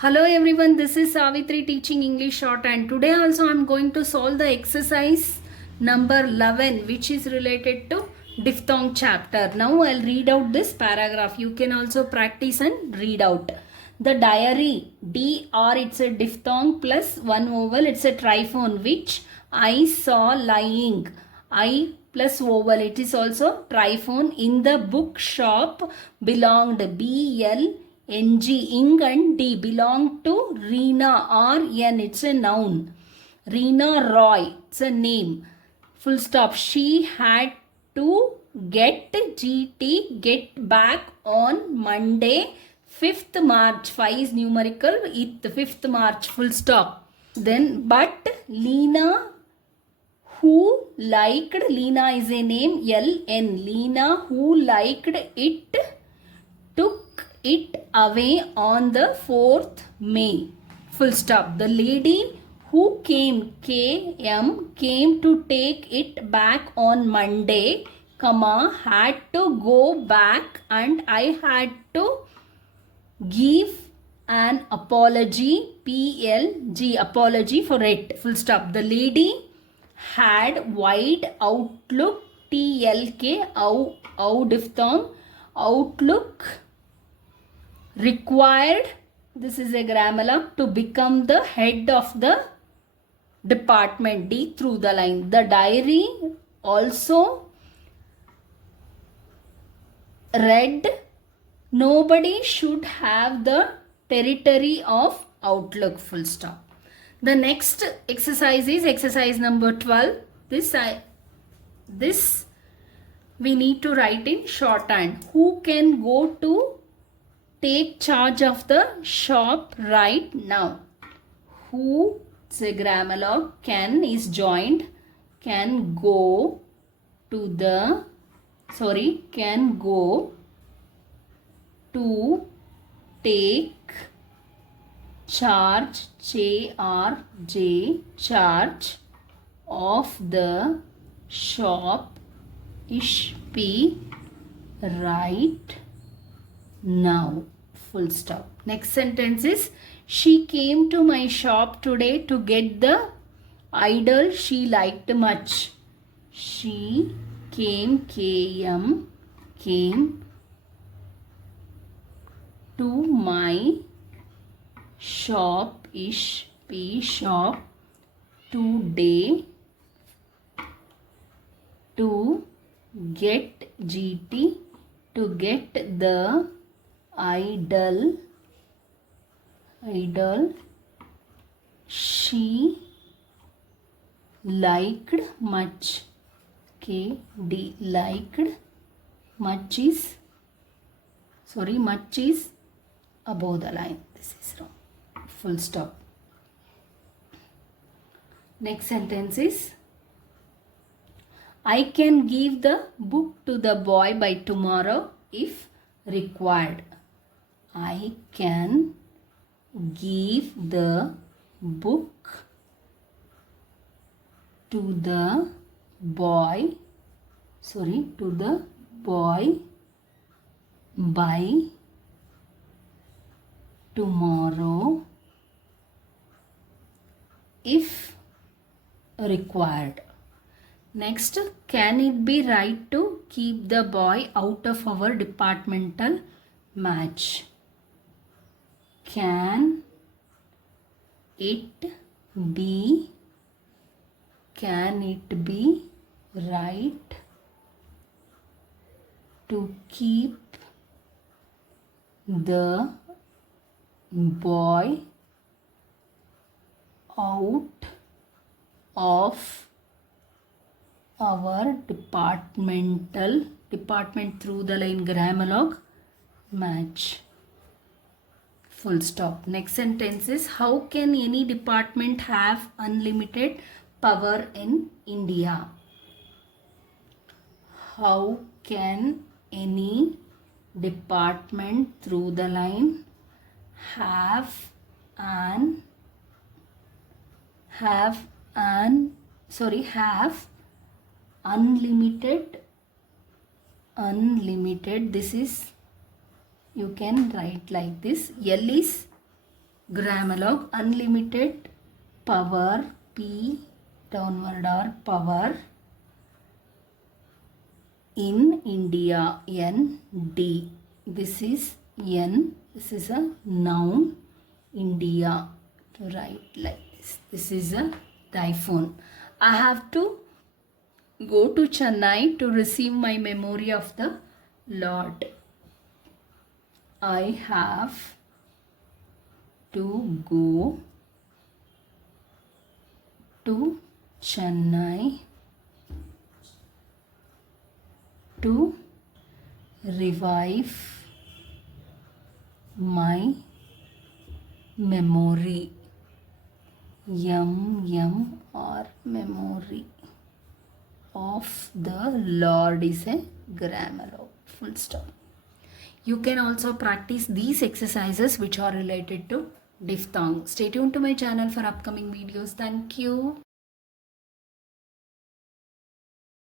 Hello everyone, this is Savithri teaching English shorthand. Today also I am going to solve the exercise number 11 which is related to diphthong chapter. Now I'll read out this paragraph. You can also practice and read out. The diary, DR, it's a diphthong plus one vowel, it's a triphone which I saw lying. I plus vowel, it is also triphone in the bookshop belonged. BL NG, ing and D belong to Reena or N. It's a noun. Reena Roy. It's a name. Full stop. She had to get get back on Monday 5th March. 5 is numerical. 5th March. Full stop. Then but Leena who liked, Leena is a name, LN. Leena who liked it took it away on the 4th May. Full stop. The lady who came, KM, came to take it back on Monday, comma, had to go back and I had to give an apology, PLG, apology for it. Full stop. The lady had wide outlook, TLK, diphthong, outlook, required, this is a Grammalogue, to become the head of the department, D through the line. The diary also read, nobody should have the territory of outlook, full stop. The next exercise is exercise number 12. This we need to write in shorthand. Who can go to take charge of the shop right now? Who, it's a Grammalogue, can is joined, can go to the, can go to take charge, CHARJ, charge of the shop, ISP, right now, full stop. Next sentence is, she came to my shop today to get the idol she liked much. She came, KM, came to my shop, P shop, today to get GT, to get the idol she liked much, KD, liked, much is above the line, this is wrong, full stop. Next sentence is, I can give the book to the boy by tomorrow if required. I can give the book to the boy, by tomorrow if required. Next, can it be right to keep the boy out of our departmental match? Can it be right to keep the boy out of our department through the line Grammalogue match, full stop. Next sentence is, how can any department have unlimited power in India? How can any department through the line have unlimited, this is, you can write like this, L is Grammalogue, unlimited power, P downward R, power in India, N D. This is N, this is a noun, India, to write like this. This is a typhoon. I have to go to Chennai to receive my memory of the Lord. I have to go to Chennai to revive my memory. or memory of the Lord is a Grammalogue. Full stop. You can also practice these exercises which are related to diphthong. Stay tuned to my channel for upcoming videos. Thank you.